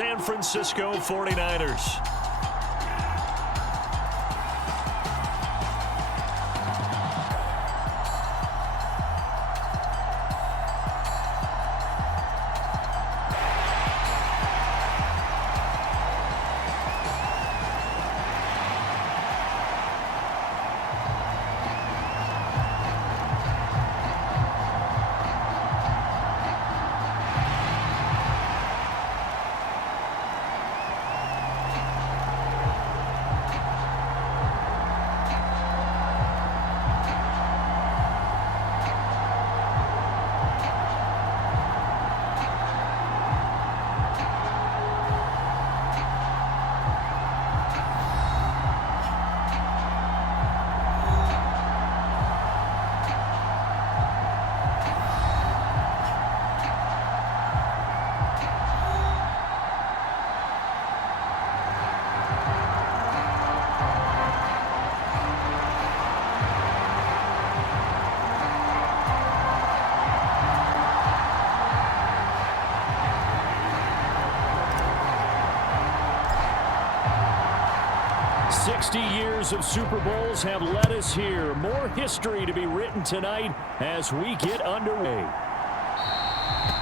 San Francisco 49ers. Years of Super Bowls have led us here. More history to be written tonight as we get underway.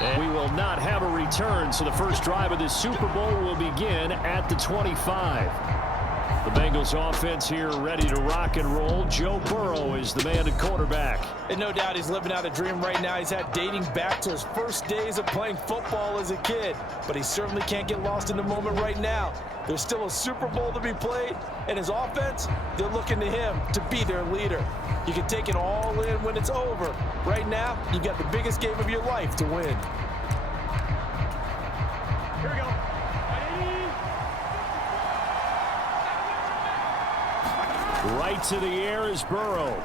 And we will not have a return, so the first drive of this Super Bowl will begin at the 25. The Bengals offense here ready to rock and roll. Joe Burrow is the man at quarterback. And no doubt he's living out a dream right now. He's had dating back to his first days of playing football as a kid. But he certainly can't get lost in the moment right now. There's still a Super Bowl to be played, and his offense, they're looking to him to be their leader. You can take it all in when it's over. Right now, you've got the biggest game of your life to win. Here we go. Right to the air is Burrow.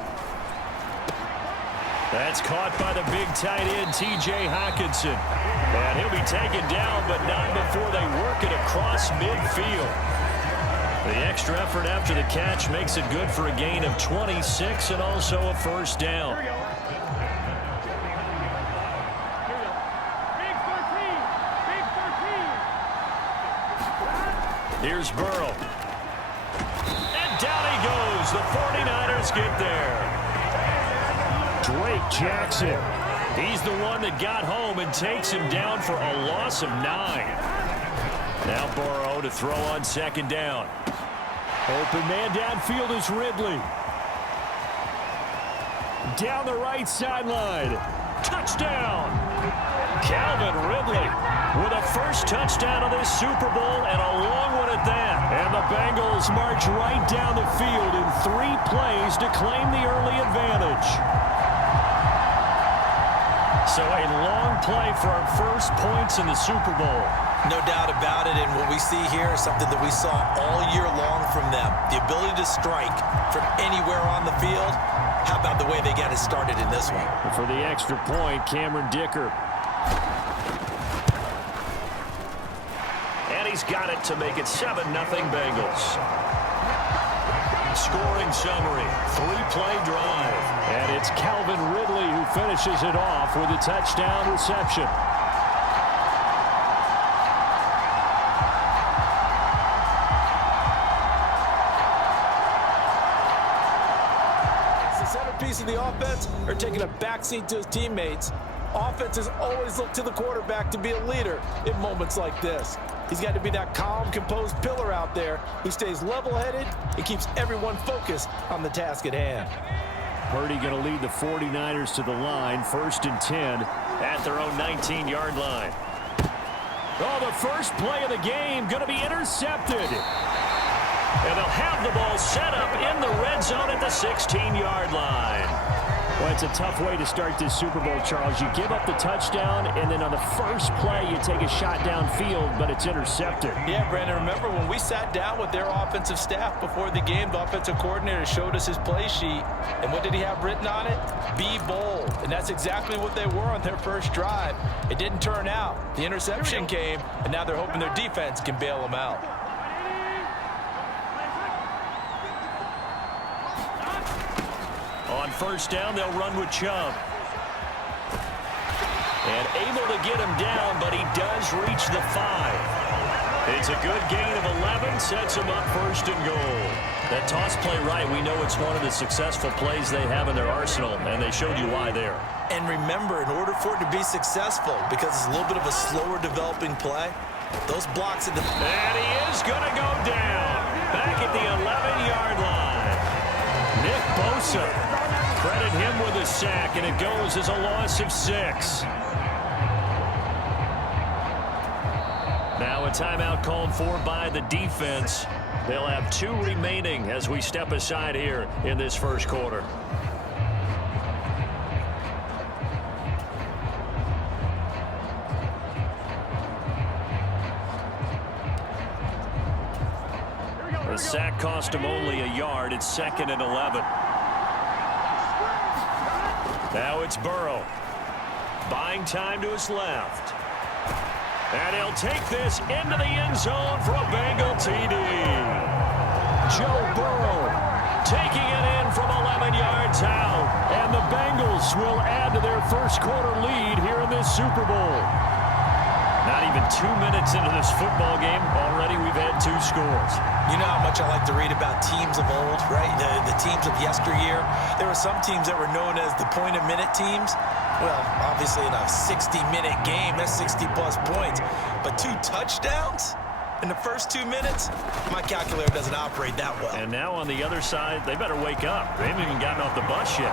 That's caught by the big tight end, T.J. Hockenson. And he'll be taken down, but not before they work it across midfield. The extra effort after the catch makes it good for a gain of 26 and also a first down. Here we go. Big 13. Big 13. Here's Burrow. And down he goes. The 49ers get there. Drake Jackson. He's the one that got home and takes him down for a loss of 9. Now Burrow to throw on second down. Open man downfield is Ridley. Down the right sideline. Touchdown. Calvin Ridley with a first touchdown of this Super Bowl and a long one at that. And the Bengals march right down the field in 3 plays to claim the early advantage. So a long play for our first points in the Super Bowl. No doubt about it, and what we see here is something that we saw all year long from them. The ability to strike from anywhere on the field. How about the way they got it started in this one? And for the extra point, Cameron Dicker. And he's got it to make it 7-0 Bengals. Scoring summary, 3-play drive. And it's Calvin Ridley who finishes it off with a touchdown reception. As the centerpiece of the offense are taking a backseat to his teammates. Offenses always look to the quarterback to be a leader in moments like this. He's got to be that calm, composed pillar out there who stays level-headed and keeps everyone focused on the task at hand. Purdy going to lead the 49ers to the line, 1st and 10 at their own 19-yard line. Oh, the first play of the game going to be intercepted. And they'll have the ball set up in the red zone at the 16-yard line. Well, it's a tough way to start this Super Bowl, Charles. You give up the touchdown, and then on the first play, you take a shot downfield, but it's intercepted. Yeah, Brandon, remember when we sat down with their offensive staff before the game, the offensive coordinator showed us his play sheet, and what did he have written on it? Be bold, and that's exactly what they were on their first drive. It didn't turn out. The interception came, and now they're hoping their defense can bail them out. On first down, they'll run with Chubb. And able to get him down, but he does reach the 5. It's a good gain of 11, sets him up first and goal. That toss play right, we know it's one of the successful plays they have in their arsenal, and they showed you why there. And remember, in order for it to be successful, because it's a little bit of a slower developing play, those blocks at the... And he is going to go down. Back at the 11-yard line. Nick Bosa. Credit him with a sack, and it goes as a loss of 6. Now a timeout called for by the defense. They'll have 2 remaining as we step aside here in this first quarter. The sack cost him only a yard. It's 2nd and 11. Now it's Burrow. Buying time to his left. And he'll take this into the end zone for a Bengal TD. Joe Burrow taking it in from 11 yards out. And the Bengals will add to their first quarter lead here in this Super Bowl. Not even 2 minutes into this football game, already we've had 2 scores. You know how much I like to read about teams of old, right? The teams of yesteryear. There were some teams that were known as the point-a-minute teams. Well, obviously in a 60-minute game, that's 60-plus points. But 2 touchdowns in the first 2 minutes? My calculator doesn't operate that well. And now on the other side, they better wake up. They haven't even gotten off the bus yet.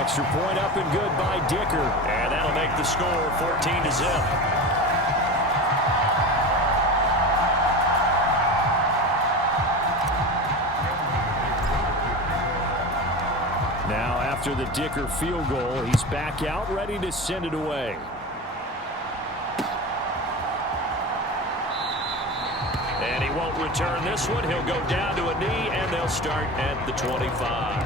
Extra point up and good by Dicker. And that'll make the score 14-0. Now after the Dicker field goal, he's back out ready to send it away. And he won't return this one. He'll go down to a knee, and they'll start at the 25.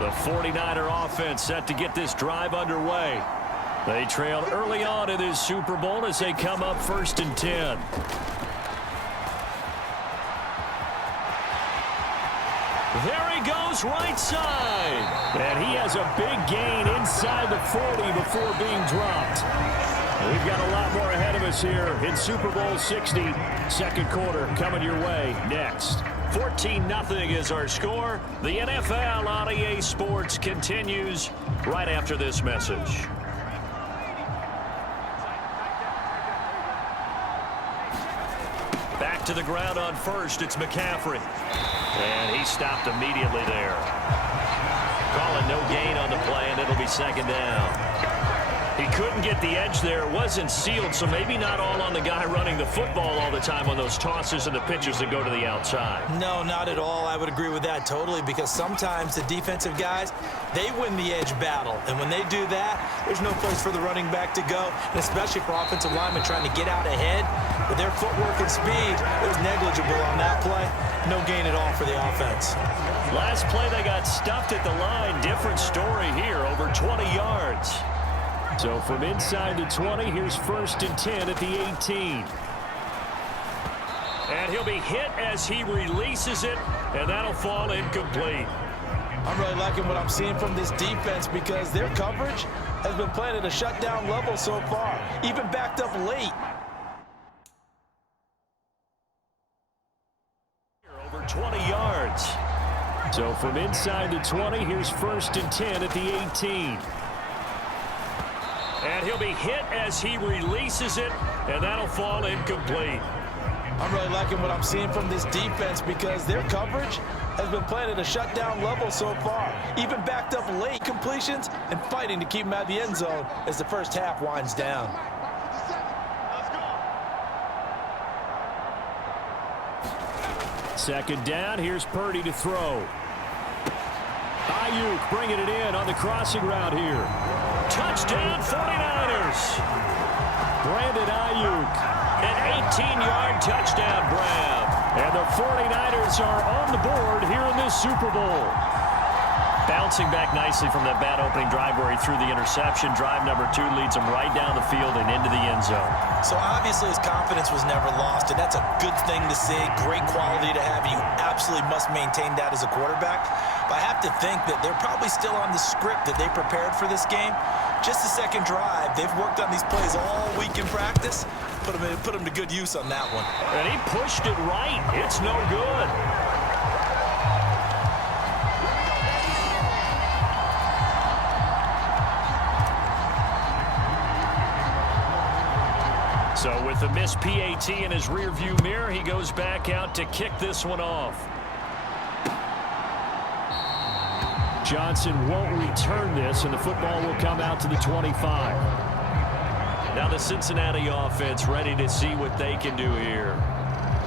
The 49er offense set to get this drive underway. They trailed early on in this Super Bowl as they come up 1st and 10. There he goes, right side. And he has a big gain inside the 40 before being dropped. We've got a lot more ahead of us here in Super Bowl 60. Second quarter coming your way next. 14-0 is our score. The NFL on EA Sports continues right after this message. Back to the ground on first. It's McCaffrey. And he stopped immediately there. Calling no gain on the play, and it'll be 2nd down. He couldn't get the edge there. It wasn't sealed, so maybe not all on the guy running the football all the time on those tosses and the pitches that go to the outside. No, not at all. I would agree with that totally, because sometimes the defensive guys, they win the edge battle. And when they do that, there's no place for the running back to go, and especially for offensive linemen trying to get out ahead. With their footwork and speed, it was negligible on that play. No gain at all for the offense. Last play, they got stuffed at the line. Different story here, over 20 yards. So from inside the 20, here's 1st and 10 at the 18. And he'll be hit as he releases it, and that'll fall incomplete. I'm really liking what I'm seeing from this defense, because their coverage has been playing at a shutdown level so far, even backed up late. Over 20 yards. So from inside the 20, here's 1st and 10 at the 18. And he'll be hit as he releases it, and that'll fall incomplete. I'm really liking what I'm seeing from this defense, because their coverage has been playing at a shutdown level so far, even backed up late completions and fighting to keep them out of the end zone as the first half winds down. Second down, here's Purdy to throw. Ayuk bringing it in on the crossing route here. Touchdown 49ers. Brandon Ayuk, an 18-yard touchdown grab. And the 49ers are on the board here in this Super Bowl. Bouncing back nicely from that bad opening drive where he threw the interception. Drive number 2 leads him right down the field and into the end zone. So obviously his confidence was never lost, and that's a good thing to see. Great quality to have, and you absolutely must maintain that as a quarterback. I have to think that they're probably still on the script that they prepared for this game. Just the second drive, they've worked on these plays all week in practice. Put them to good use on that one. And he pushed it right. It's no good. So with the missed PAT in his rearview mirror, he goes back out to kick this one off. Johnson won't return this, and the football will come out to the 25. Now the Cincinnati offense ready to see what they can do here.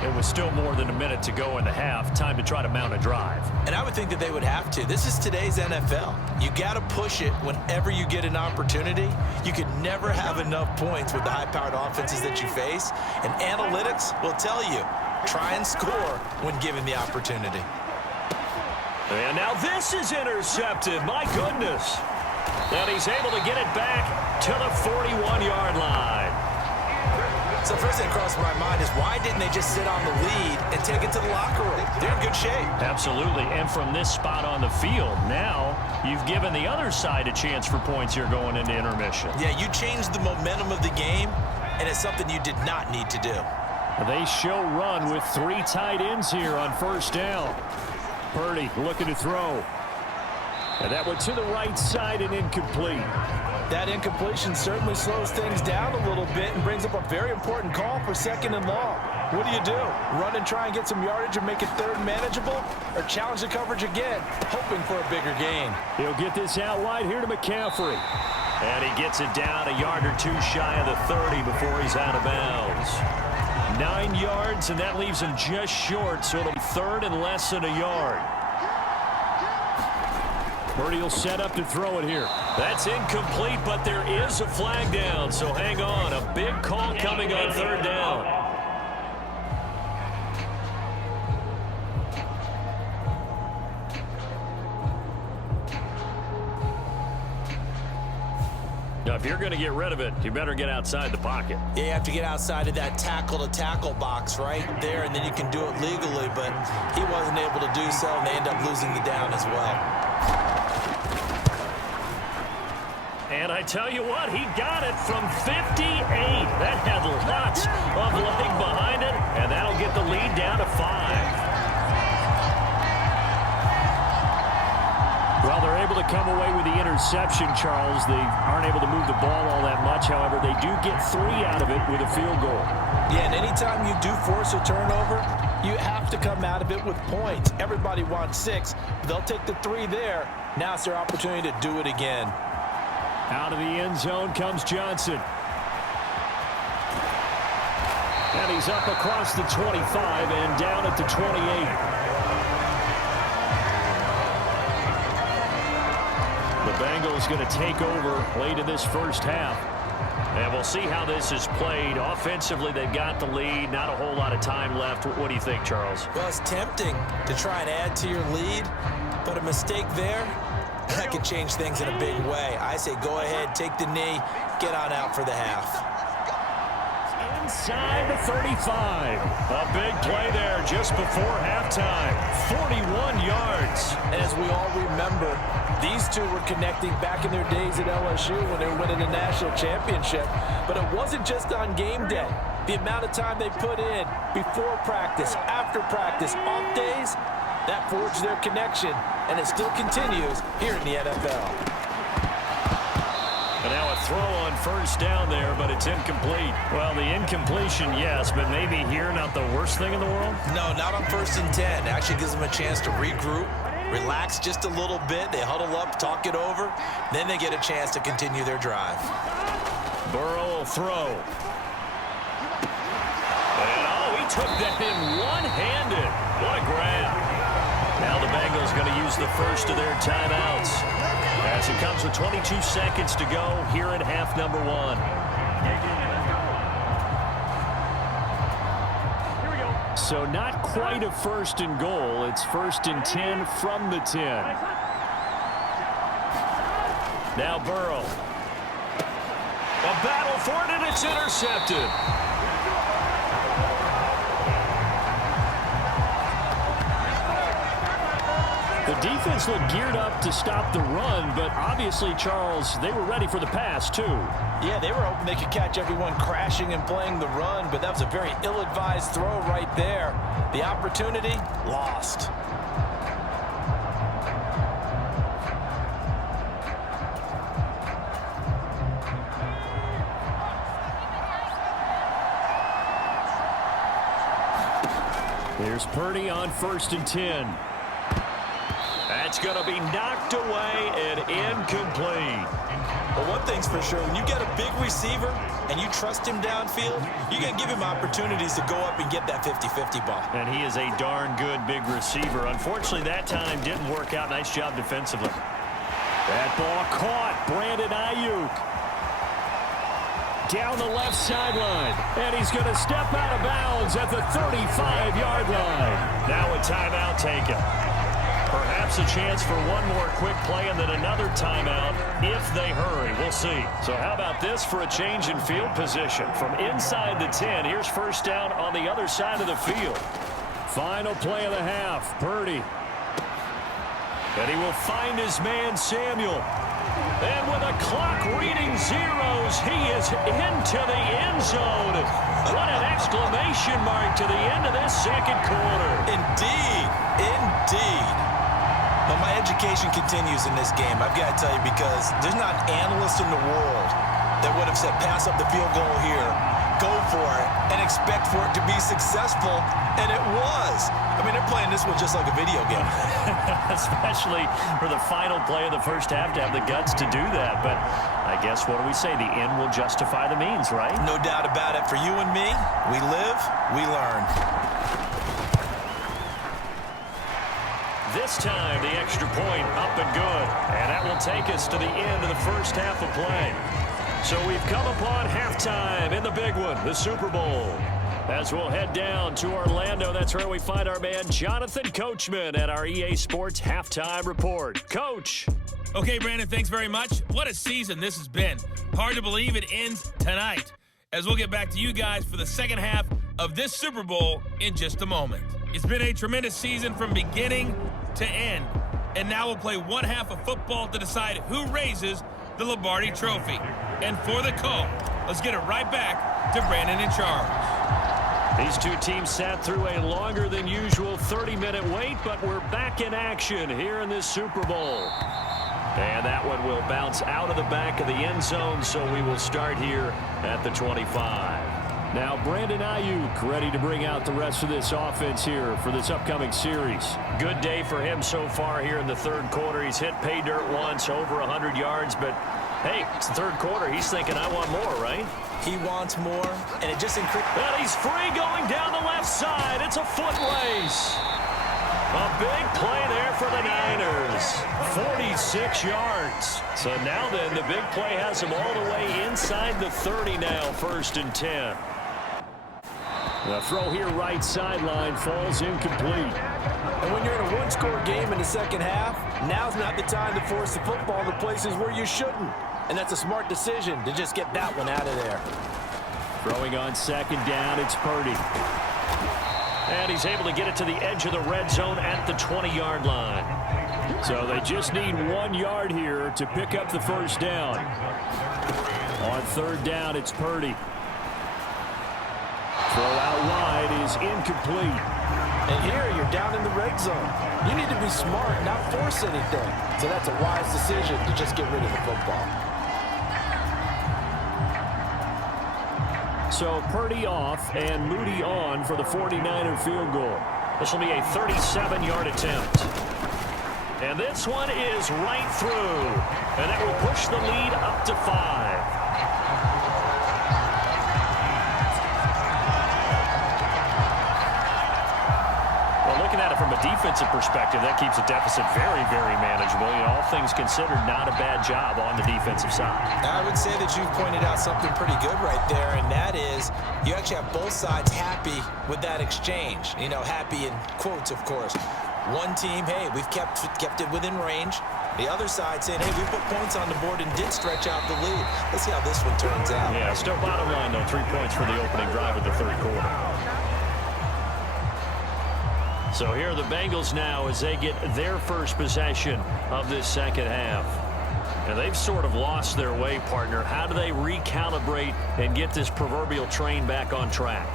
It was still more than a minute to go in the half. Time to try to mount a drive. And I would think that they would have to. This is today's NFL. You got to push it whenever you get an opportunity. You could never have enough points with the high-powered offenses that you face. And analytics will tell you, try and score when given the opportunity. And now this is intercepted. My goodness. And he's able to get it back to the 41-yard line. So first thing crossed my mind is why didn't they just sit on the lead and take it to the locker room? They're in good shape. Absolutely. And from this spot on the field, now you've given the other side a chance for points here going into intermission. Yeah, you changed the momentum of the game, and it's something you did not need to do. They show run with 3 tight ends here on first down. Purdy looking to throw. And that went to the right side and incomplete. That incompletion certainly slows things down a little bit and brings up a very important call for 2nd and long. What do? Run and try and get some yardage and make it third manageable? Or challenge the coverage again, hoping for a bigger gain? He'll get this out wide here to McCaffrey. And he gets it down a yard or 2 shy of the 30 before he's out of bounds. 9 yards, and that leaves him just short, so it'll be third and less than a yard. Purdy will set up to throw it here. That's incomplete, but there is a flag down, so hang on. A big call coming on 3rd down. Now, if you're going to get rid of it, you better get outside the pocket. Yeah, you have to get outside of that tackle-to-tackle box right there, and then you can do it legally, but he wasn't able to do so, and they end up losing the down as well. And I tell you what, he got it from 58. That had lots of leg behind it, and that'll get the lead down to 5. Well, they're able to come away with the interception, Charles. They aren't able to move the ball all that much. However, they do get 3 out of it with a field goal. Yeah, and anytime you do force a turnover, you have to come out of it with points. Everybody wants 6. They'll take the 3 there. Now it's their opportunity to do it again. Out of the end zone comes Johnson. And he's up across the 25 and down at the 28. The Bengals going to take over late in this first half. And we'll see how this is played. Offensively, they've got the lead. Not a whole lot of time left. What do you think, Charles? Well, it's tempting to try and add to your lead, but a mistake there, that could change things in a big way. I say go ahead, take the knee, get on out for the half. Inside the 35. A big play there just before halftime. 41 yards. And as we all remember, these two were connecting back in their days at LSU when they were winning the national championship. But it wasn't just on game day. The amount of time they put in before practice, after practice, off days, that forged their connection. And it still continues here in the NFL. And now a throw on first down there, but it's incomplete. Well, the incompletion, yes, but maybe here not the worst thing in the world? No, not on 1st and 10. Actually gives them a chance to regroup, relax just a little bit. They huddle up, talk it over. Then they get a chance to continue their drive. Burrow will throw. And, he took that in one-handed. What a grab. Now the Bengals going to use the first of their timeouts as it comes with 22 seconds to go here in half number 1. Here we go. So not quite a 1st and goal. It's 1st and 10 from the 10. Now Burrow. A battle for it, and it's intercepted. The defense looked geared up to stop the run, but obviously, Charles, they were ready for the pass, too. Yeah, they were hoping they could catch everyone crashing and playing the run, but that was a very ill-advised throw right there. The opportunity, lost. There's Purdy on 1st and 10. That's going to be knocked away and incomplete. Well, one thing's for sure, when you get a big receiver and you trust him downfield, you're going to give him opportunities to go up and get that 50-50 ball. And he is a darn good big receiver. Unfortunately, that time didn't work out. Nice job defensively. That ball caught. Brandon Ayuk down the left sideline. And he's going to step out of bounds at the 35-yard line. Now a timeout taken. Perhaps a chance for one more quick play and then another timeout if they hurry. We'll see. So how about this for a change in field position? From inside the 10, here's 1st down on the other side of the field. Final play of the half, Purdy. And he will find his man, Samuel. And with a clock reading zeros, he is into the end zone. What an exclamation mark to the end of this 2nd quarter. Indeed, indeed. But my education continues in this game, I've got to tell you, because there's not an analyst in the world that would have said pass up the field goal here, go for it, and expect for it to be successful, and it was. I mean, they're playing this one just like a video game. Especially for the final play of the first half to have the guts to do that. But I guess, what do we say? The end will justify the means, right? No doubt about it. For you and me, we live, we learn. This time, the extra point up and good. And that will take us to the end of the first half of play. So we've come upon halftime in the big one, the Super Bowl. As we'll head down to Orlando, that's where we find our man Jonathan Coachman at our EA Sports Halftime Report. Coach. Okay, Brandon, thanks very much. What a season this has been. Hard to believe it ends tonight, as we'll get back to you guys for the second half of this Super Bowl in just a moment. It's been a tremendous season from beginning to end, and now we'll play one half of football to decide who raises the Lombardi Trophy. And for the call, let's get it right back to Brandon and Charles. These two teams sat through a longer than usual 30-minute wait, but we're back in action here in this Super Bowl. And that one will bounce out of the back of the end zone, so we will start here at the 25. Now, Brandon Ayuk ready to bring out the rest of this offense here for this upcoming series. Good day for him so far here in the 3rd quarter. He's hit pay dirt once, over 100 yards, but hey, it's the 3rd quarter. He's thinking, I want more, right? He wants more, and it just increases. And he's free going down the left side. It's a foot race. A big play there for the Niners. 46 yards. So now then, the big play has him all the way inside the 30 now, 1st and 10. The throw here right sideline falls incomplete. And when you're in a one-score game in the second half, now's not the time to force the football to places where you shouldn't. And that's a smart decision to just get that one out of there. Throwing on 2nd down, it's Purdy. And he's able to get it to the edge of the red zone at the 20-yard line. So they just need 1 yard here to pick up the 1st down. On 3rd down, it's Purdy. Throw out wide is incomplete. And here you're down in the red zone. You need to be smart, not force anything. So that's a wise decision to just get rid of the football. So Purdy off and Moody on for the 49er field goal. This will be a 37-yard attempt. And this one is right through. And that will push the lead up to 5. Looking at it from a defensive perspective, that keeps the deficit very, very manageable. You know, all things considered, not a bad job on the defensive side. I would say that you've pointed out something pretty good right there, and that is you actually have both sides happy with that exchange. You know, happy in quotes, of course. One team, hey, we've kept it within range. The other side saying, hey, we put points on the board and did stretch out the lead. Let's see how this one turns out. Yeah, still bottom line, though, 3 points for the opening drive of the 3rd quarter. So here are the Bengals now as they get their first possession of this second half. And they've sort of lost their way, partner. How do they recalibrate and get this proverbial train back on track?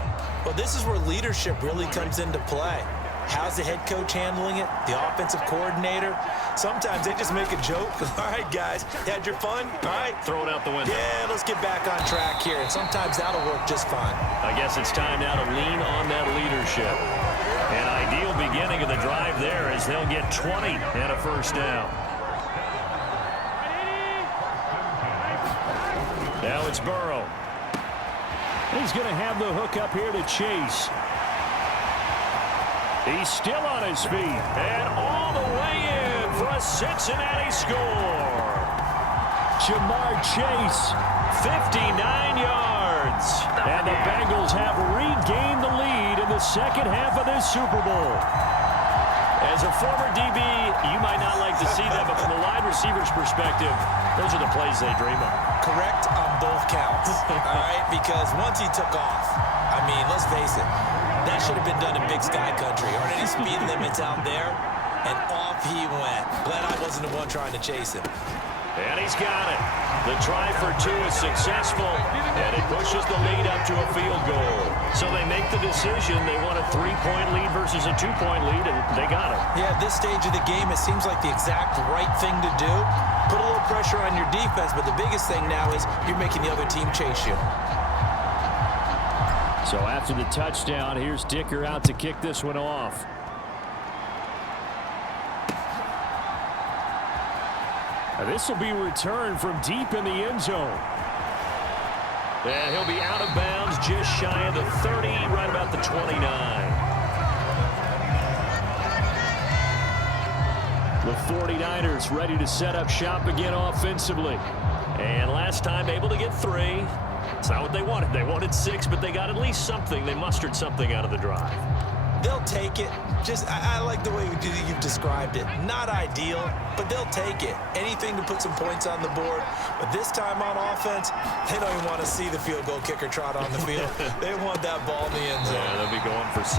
Well, this is where leadership really comes into play. How's the head coach handling it? The offensive coordinator? Sometimes they just make a joke. All right, guys, had your fun? All right. Throw it out the window. Yeah, let's get back on track here. And sometimes that'll work just fine. I guess it's time now to lean on that leadership. An ideal beginning of the drive there as they'll get 20 and a first down. Now it's Burrow. He's going to have the hook up here to Chase. He's still on his feet. And all the way in for a Cincinnati score. Jamar Chase, 59 yards. And the Bengals have regained the lead in the second half of this Super Bowl. As a former DB, you might not like to see that, but from the wide receiver's perspective, those are the plays they dream of. Correct on both counts, all right? Because once he took off, I mean, let's face it, that should have been done in Big Sky Country. Aren't any speed limits out there? And off he went. Glad I wasn't the one trying to chase him. And he's got it. The try for two is successful, and it pushes the lead up to a field goal. So they make the decision. They want a 3-point lead versus a 2-point lead, and they got it. Yeah, at this stage of the game, it seems like the exact right thing to do. Put a little pressure on your defense, but the biggest thing now is you're making the other team chase you. So after the touchdown, here's Dicker out to kick this one off. This will be returned from deep in the end zone. And he'll be out of bounds just shy of the 30, right about the 29. The 49ers ready to set up shop again offensively. And last time able to get 3. It's not what they wanted. They wanted 6, but they got at least something. They mustered something out of the drive. They'll take it. I like the way you've described it. Not ideal, but they'll take it. Anything to put some points on the board. But this time on offense, they don't even want to see the field goal kicker trot on the field. They want that ball in the end zone. Yeah, they'll be going for 6.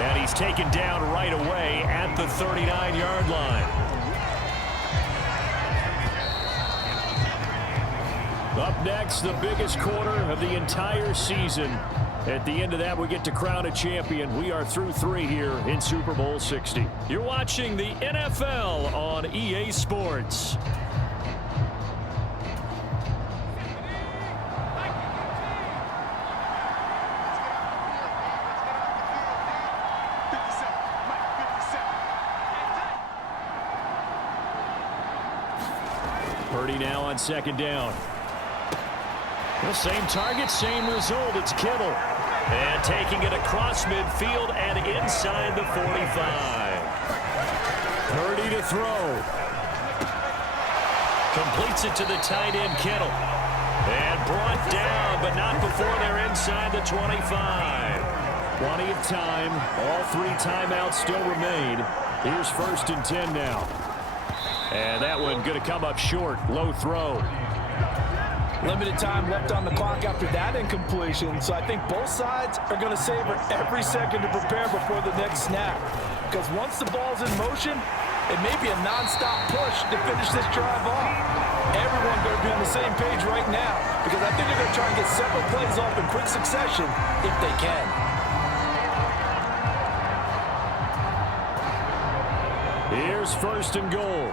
And he's taken down right away at the 39-yard line. Up next, the biggest quarter of the entire season. At the end of that, we get to crown a champion. We are through 3 here in Super Bowl 60. You're watching the NFL on EA Sports. Purdy now on second down. The same target, same result. It's Kittle. And taking it across midfield and inside the 45. Purdy to throw. Completes it to the tight end, Kittle. And brought down, but not before they're inside the 25. Plenty of time. All 3 timeouts still remain. Here's 1st and 10 now. And that one going to come up short. Low throw. Limited time left on the clock after that incompletion, so I think both sides are going to savor every second to prepare before the next snap. Because once the ball's in motion, it may be a nonstop push to finish this drive off. Everyone better be on the same page right now, because I think they're going to try and get several plays off in quick succession if they can. Here's 1st and goal.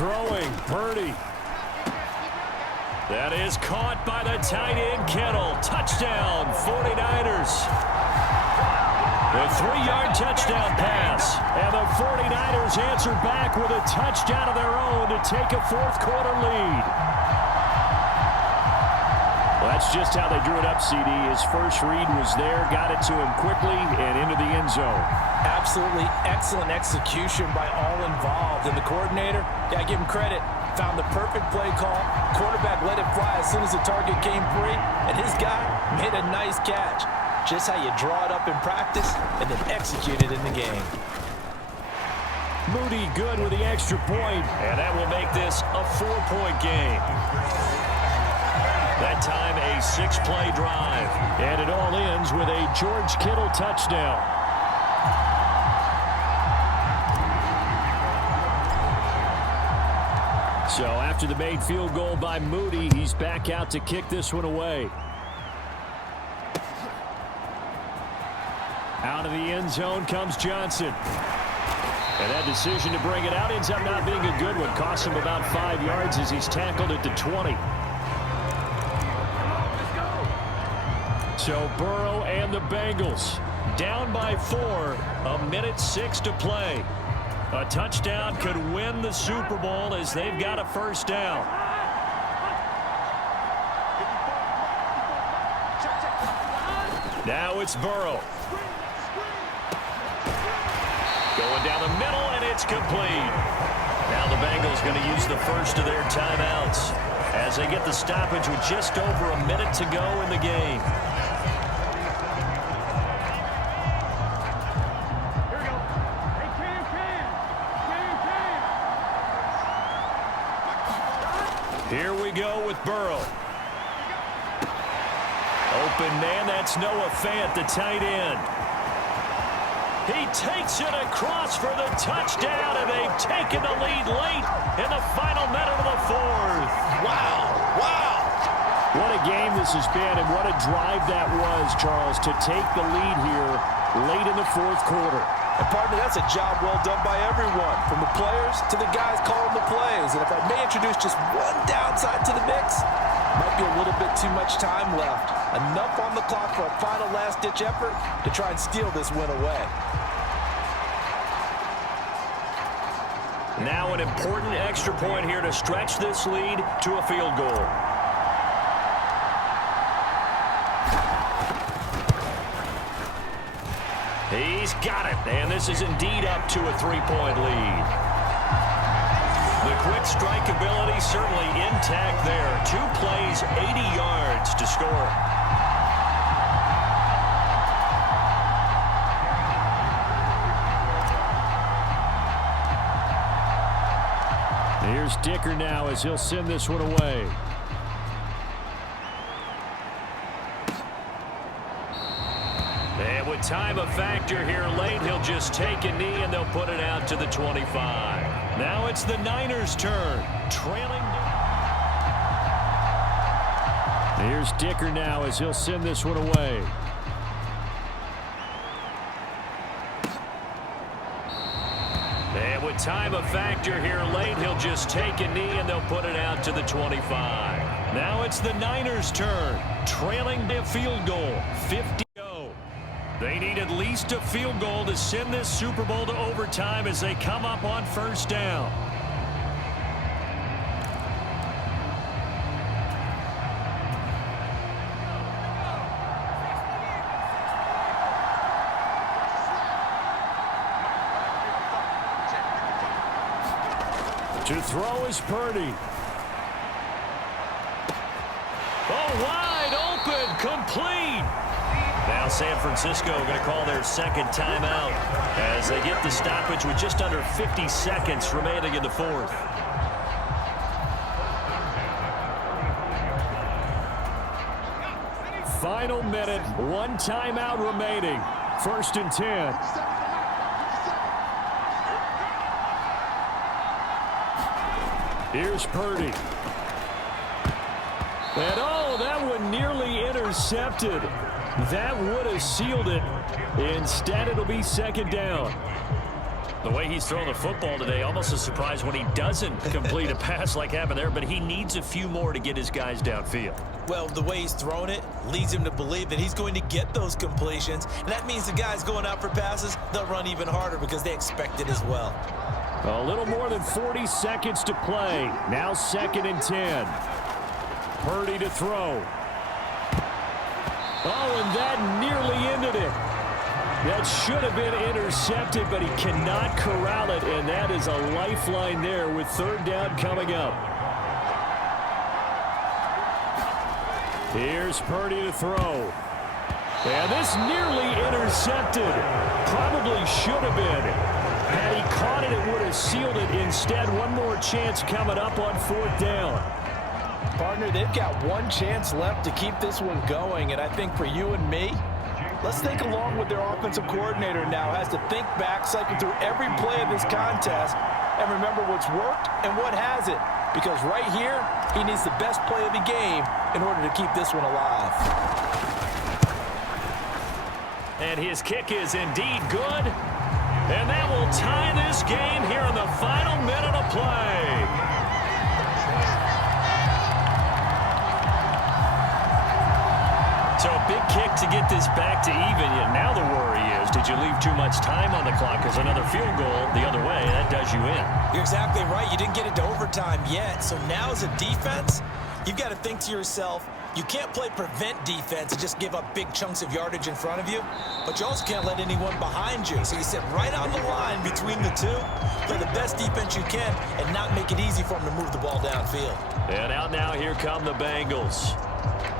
Throwing, Purdy. That is caught by the tight end, Kittle. Touchdown, 49ers. The 3-yard touchdown pass. And the 49ers answer back with a touchdown of their own to take a 4th quarter lead. Well, that's just how they drew it up, CD. His first read was there, got it to him quickly and into the end zone. Absolutely excellent execution by all involved. And the coordinator, yeah, give him credit, found the perfect play call. Quarterback let it fly as soon as the target came free, and his guy made a nice catch. Just how you draw it up in practice and then execute it in the game. Moody good with the extra point, and that will make this a 4-point game. That time a 6-play drive. And it all ends with a George Kittle touchdown. So after the made field goal by Moody, he's back out to kick this one away. Out of the end zone comes Johnson. And that decision to bring it out ends up not being a good one. Costs him about 5 yards as he's tackled at the 20. So Burrow and the Bengals down by 4, 1:06 to play. A touchdown could win the Super Bowl as they've got a first down. Now it's Burrow. Going down the middle, and it's complete. Now the Bengals going to use the first of their timeouts as they get the stoppage with just over a minute to go in the game. Here we go with Burrow. Open man, that's Noah Fant, the tight end. He takes it across for the touchdown, and they've taken the lead late in the final minute of the 4th. Wow, wow. What a game this has been, and what a drive that was, Charles, to take the lead here late in the 4th quarter. And partner, that's a job well done by everyone, from the players to the guys calling the plays. And if I may introduce just one downside to the mix, might be a little bit too much time left. Enough on the clock for a final last-ditch effort to try and steal this win away. Now an important extra point here to stretch this lead to a field goal. He's got it, and this is indeed up to a 3-point lead. The quick strike ability certainly intact there. 2 plays, 80 yards to score. Here's Dicker now as he'll send this one away. And with time a factor here late, he'll just take a knee and they'll put it out to the 25. Now it's the Niners' turn. Trailing. Here's Dicker now as he'll send this one away. And with time a factor here late, he'll just take a knee and they'll put it out to the 25. Now it's the Niners' turn. Trailing to field goal. 50. They need at least a field goal to send this Super Bowl to overtime as they come up on first down. To throw is Purdy. Oh, wide open, complete. Now San Francisco going to call their second timeout as they get the stoppage with just under 50 seconds remaining in the 4th. Final minute, 1 timeout remaining. 1st and 10. Here's Purdy. And oh, that one nearly intercepted. That would have sealed it. Instead, it'll be 2nd down. The way he's thrown the football today, almost a surprise when he doesn't complete a pass like happened there, but he needs a few more to get his guys downfield. Well, the way he's thrown it leads him to believe that he's going to get those completions, and that means the guys going out for passes, they'll run even harder because they expect it as well. A little more than 40 seconds to play. Now 2nd and 10. Purdy to throw. Oh, and that nearly ended it. That should have been intercepted, but he cannot corral it, and that is a lifeline there with 3rd down coming up. Here's Purdy to throw. And this nearly intercepted. Probably should have been. Had he caught it, it would have sealed it. Instead, one more chance coming up on 4th down. Partner, they've got one chance left to keep this one going, and I think for you and me, let's think along with their offensive coordinator now. Has to think back, cycle through every play of this contest, and remember what's worked and what hasn't. Because right here, he needs the best play of the game in order to keep this one alive. And his kick is indeed good. And that will tie this game here in the final minute of play. So a big kick to get this back to even. Yet now the worry is, did you leave too much time on the clock? Because another field goal the other way, that does you in. You're exactly right. You didn't get it to overtime yet. So now as a defense, you've got to think to yourself, you can't play prevent defense and just give up big chunks of yardage in front of you, but you also can't let anyone behind you. So you sit right on the line between the two, play the best defense you can, and not make it easy for them to move the ball downfield. And out now, here come the Bengals.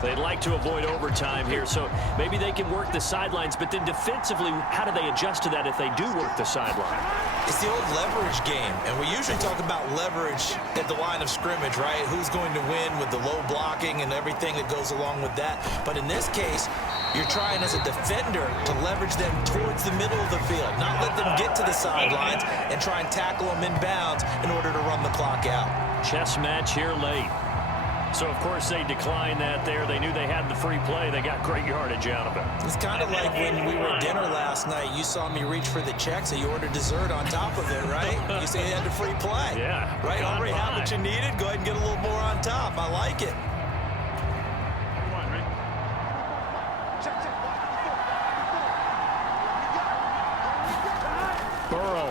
They'd like to avoid overtime here, so maybe they can work the sidelines, but then defensively, how do they adjust to that if they do work the sideline? It's the old leverage game, and we usually talk about leverage at the line of scrimmage, right? Who's going to win with the low blocking and everything that goes along with that. But in this case, you're trying as a defender to leverage them towards the middle of the field, not let them get to the sidelines and try and tackle them in bounds in order to run the clock out. Chess match here late. So, of course, they declined that there. They knew they had the free play. They got great yardage out of it. It's kind of like when we were at dinner last night. You saw me reach for the check, so you ordered dessert on top of it, right? You say you had the free play. Yeah. Right? Already had what you needed. Go ahead and get a little more on top. I like it. Burrow.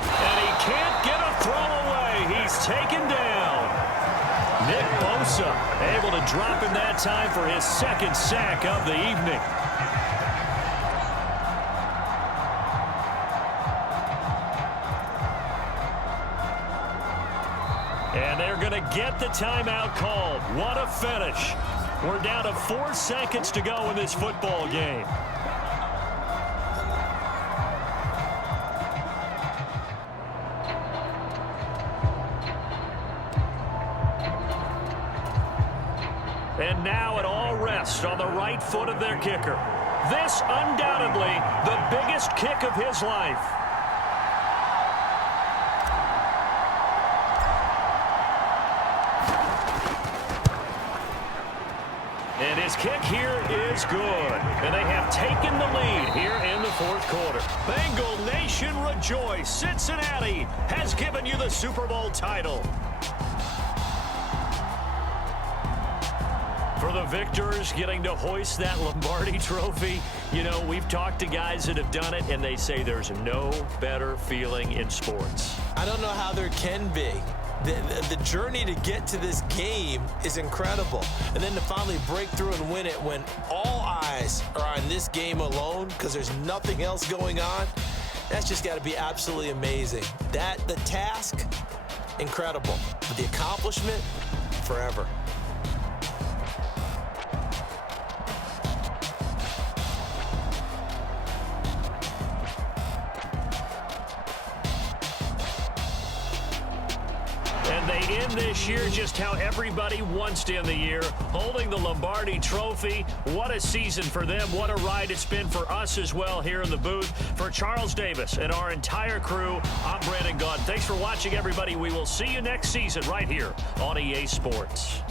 And he can't get a throw away. He's taken down. Nick Bosa able to drop him that time for his second sack of the evening. And they're going to get the timeout called. What a finish. We're down to 4 seconds to go in this football game. And now it all rests on the right foot of their kicker. This undoubtedly the biggest kick of his life. And his kick here is good. And they have taken the lead here in the fourth quarter. Bengal Nation rejoice. Cincinnati has given you the Super Bowl title. For the victors getting to hoist that Lombardi trophy, you know, we've talked to guys that have done it, and they say there's no better feeling in sports. I don't know how there can be. The journey to get to this game is incredible. And then to finally break through and win it when all eyes are on this game alone because there's nothing else going on, that's just got to be absolutely amazing. The task, incredible. But the accomplishment, forever. And they end this year just how everybody wants to end the year, holding the Lombardi trophy. What a season for them. What a ride it's been for us as well here in the booth. For Charles Davis and our entire crew, I'm Brandon Gaudin. Thanks for watching, everybody. We will see you next season right here on EA Sports.